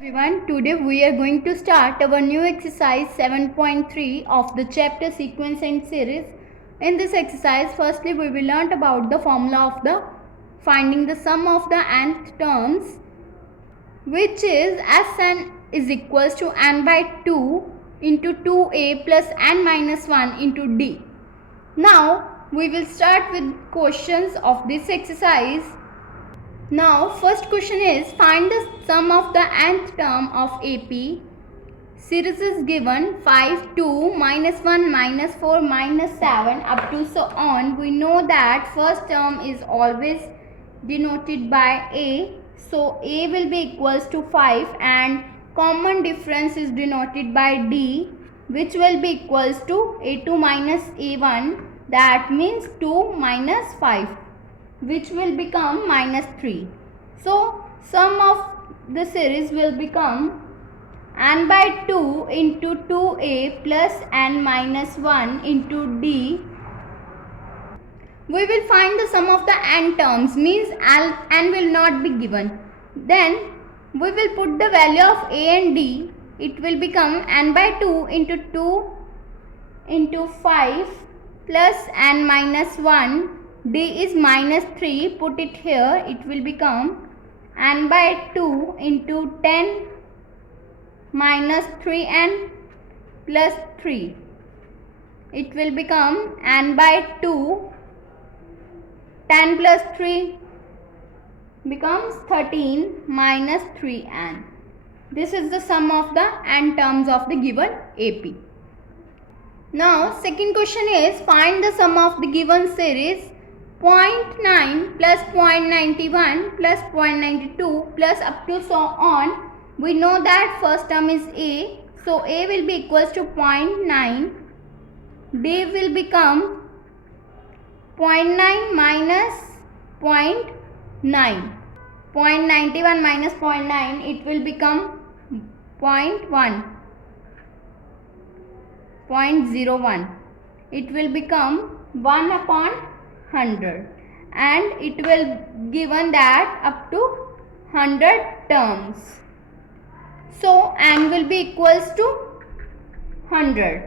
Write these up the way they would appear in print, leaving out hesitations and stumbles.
Everyone, today we are going to start our new exercise 7.3 of the chapter sequence and series. In this exercise, firstly we will learn about the formula of the finding the sum of the nth terms, which is Sn is equals to n by 2 into 2a plus n minus 1 into d. Now we will start with questions of this exercise. Now first question is find the sum of the nth term of AP. Series is given 5, 2, minus 1, minus 4, minus 7 up to so on. We know that first term is always denoted by A. So A will be equals to 5 and common difference is denoted by D, which will be equals to A2 minus A1. That means 2 minus 5, which will become minus 3. So sum of the series will become n by 2 into 2a plus n minus 1 into d. We will find the sum of the n terms, means n will not be given. Then we will put the value of a and d. It will become n by 2 into 2 into 5 plus n minus 1. D is minus 3, put it here, it will become n by 2 into 10 minus 3n plus 3. It will become n by 2, 10 plus 3 becomes 13 minus 3n. This is the sum of the n terms of the given AP. Now second question is find the sum of the given series 0.9 plus 0.91 plus 0.92 plus up to so on. We know that first term is A, so A will be equals to 0.9, D will become 0.9 minus 0.9, 0.91 minus 0.9, it will become 0.1, 0.01, it will become 1 upon 100 and it will given that up to 100 terms. So n will be equals to 100.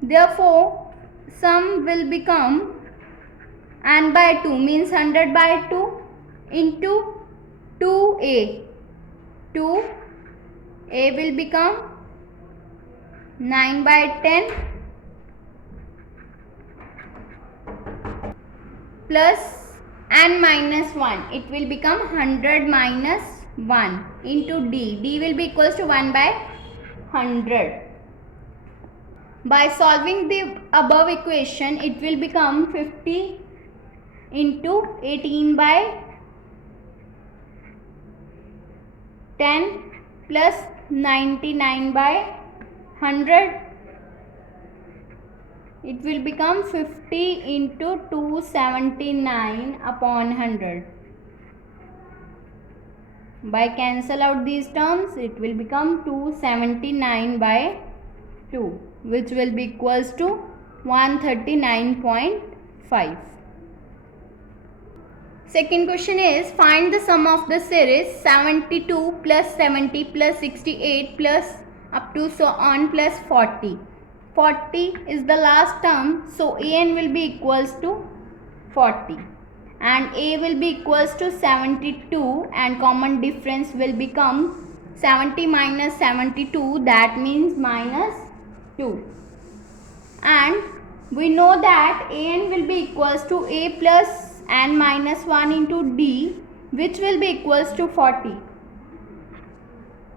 Therefore sum will become n by 2 means 100 by 2 into 2a. 2a will become 9 by 10 plus n minus 1. It will become 100 minus 1 into d. D will be equals to 1 by 100. By solving the above equation, it will become 50 into 18 by 10 plus 99 by 100. It will become 50 into 279 upon 100. By cancel out these terms, it will become 279 by 2, which will be equals to 139.5. Second question is find the sum of the series 72 plus 70 plus 68 plus up to so on plus 40. 40 is the last term, so an will be equals to 40 and a will be equals to 72 and common difference will become 70 minus 72, that means minus 2. And we know that an will be equals to a plus n minus 1 into d, which will be equals to 40.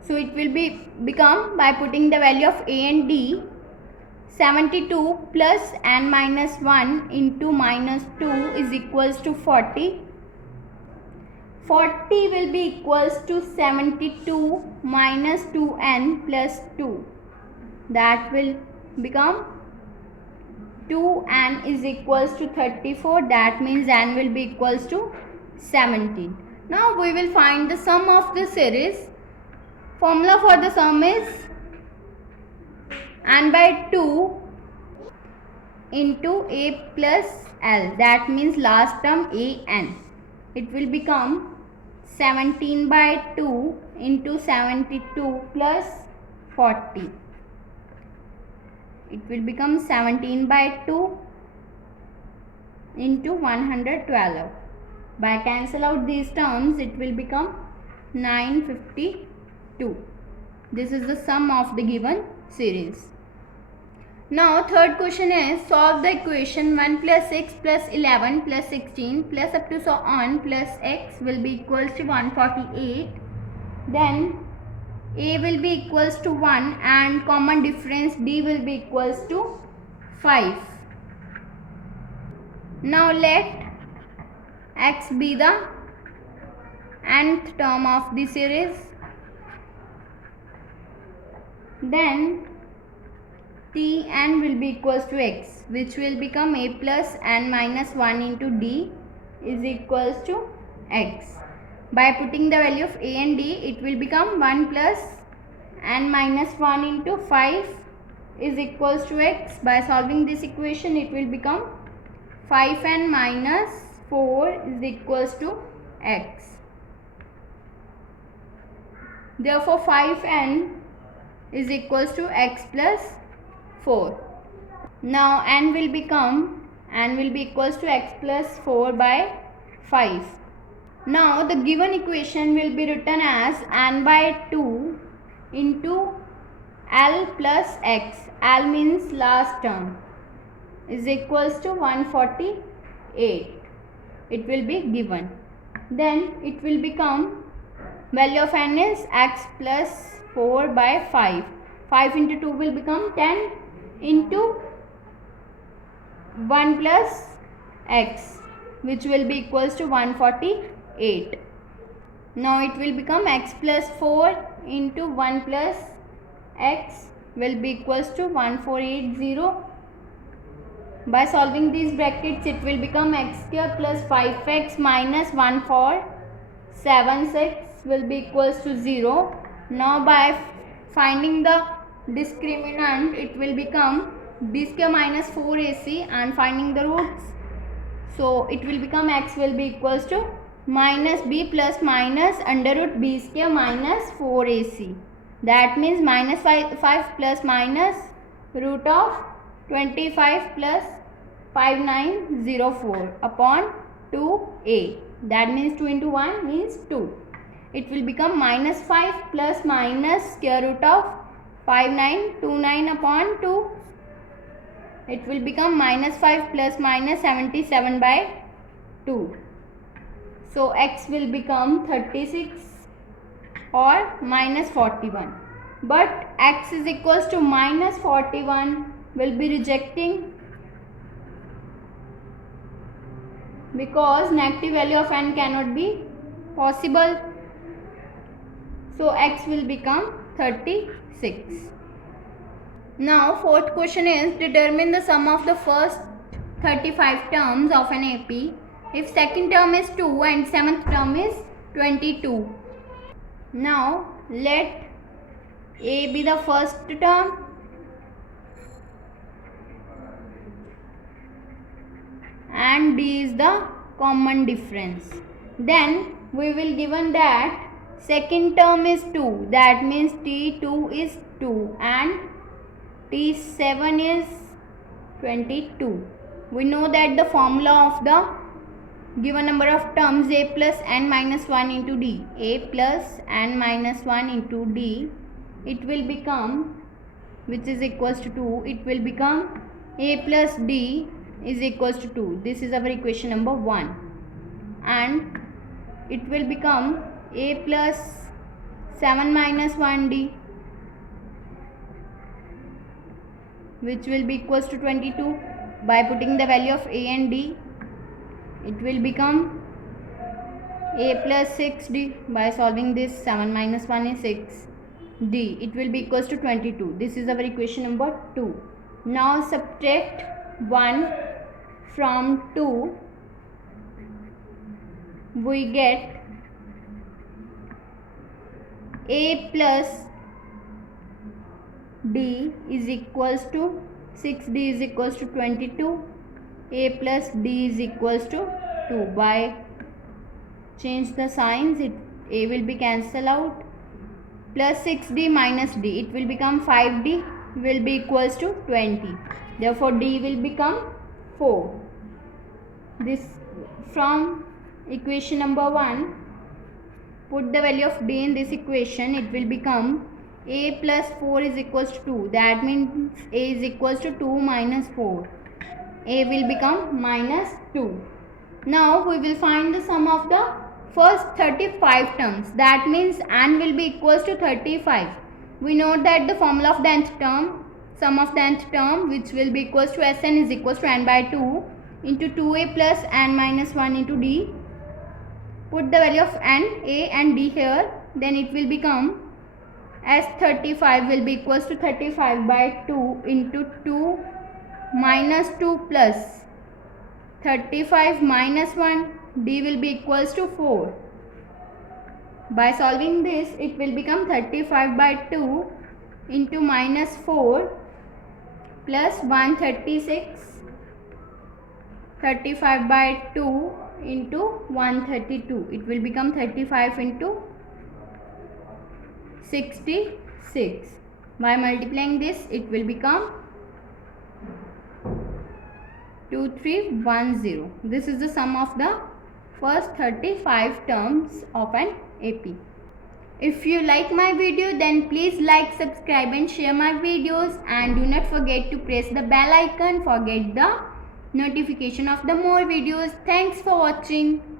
So it will become by putting the value of a and d, 72 plus n minus 1 into minus 2 is equals to 40. 40 will be equals to 72 minus 2n plus 2. That will become 2n is equals to 34. That means n will be equals to 17. Now we will find the sum of the series. Formula for the sum is n by 2 into a plus l, that means last term a n. It will become 17 by 2 into 72 plus 40. It will become 17 by 2 into 112. By cancel out these terms, it will become 952. This is the sum of the given series. Now third question is solve the equation 1 plus 6 plus 11 plus 16 plus up to so on plus x will be equals to 148. Then a will be equals to 1 and common difference d will be equals to 5. Now let x be the nth term of the series. Then Tn will be equals to x, which will become a plus n minus 1 into d is equals to x. By putting the value of a and d, it will become 1 plus n minus 1 into 5 is equals to x. By solving this equation, it will become 5n minus 4 is equals to x. Therefore, 5n is equals to x plus 4. Now n will be equals to x plus 4 by 5. Now the given equation will be written as n by 2 into L plus x. L means last term is equals to 148. It will be given. Then it will become value of n is x plus 4 by 5. 5 into 2 will become 10 into 1 plus x, which will be equals to 148. Now it will become x plus 4 into 1 plus x will be equals to 1480. By solving these brackets, it will become x square plus 5x minus 1476 will be equals to 0. Now by finding the discriminant, it will become b square minus 4ac and finding the roots. So it will become x will be equals to minus b plus minus under root b square minus 4ac. That means minus 5 plus minus root of 25 plus 5904 upon 2a. That means 2 into 1 means 2. It will become minus 5 plus minus square root of 5929 upon 2. It will become minus 5 plus minus 77 by 2. So x will become 36 or minus 41. But x is equals to minus 41 will be rejecting because negative value of n cannot be possible. So x will become 36. Now fourth question is determine the sum of the first 35 terms of an AP if second term is 2 and seventh term is 22. Now let A be the first term and D is the common difference. Then we will given that second term is 2, that means T2 is 2 and T7 is 22. We know that the formula of the given number of terms a plus n minus 1 into d, a plus n minus 1 into d, it will become, which is equals to 2, it will become a plus d is equals to 2. This is our equation number 1 and it will become a plus 7 minus 1d, which will be equals to 22. By putting the value of a and d, it will become a plus 6d. By solving this, 7 minus 1 is 6, d, it will be equals to 22. This is our equation number 2. Now subtract 1 from 2, we get a plus d is equals to 6d is equals to 22, a plus d is equals to 2. By change the signs, a will be cancelled out, plus 6d minus d, it will become 5d will be equals to 20. Therefore d will become 4. This from equation number 1, put the value of d in this equation, it will become a plus 4 is equals to 2. That means a is equals to 2 minus 4. A will become minus 2. Now we will find the sum of the first 35 terms. That means n will be equals to 35. We know that the formula of the nth term, sum of the nth term, which will be equals to Sn is equals to n by 2 into 2a plus n minus 1 into d. Put the value of n, a and d here, then it will become S35 will be equals to 35 by 2 into 2 minus 2 plus 35 minus 1, d will be equals to 4. By solving this, it will become 35 by 2 into minus 4 plus 136, 35 by 2 into 132. It will become 35 into 66. By multiplying this, it will become 2310. This is the sum of the first 35 terms of an AP. If you like my video, then please like, subscribe and share my videos, and do not forget to press the bell icon for get the notification of the more videos. Thanks for watching.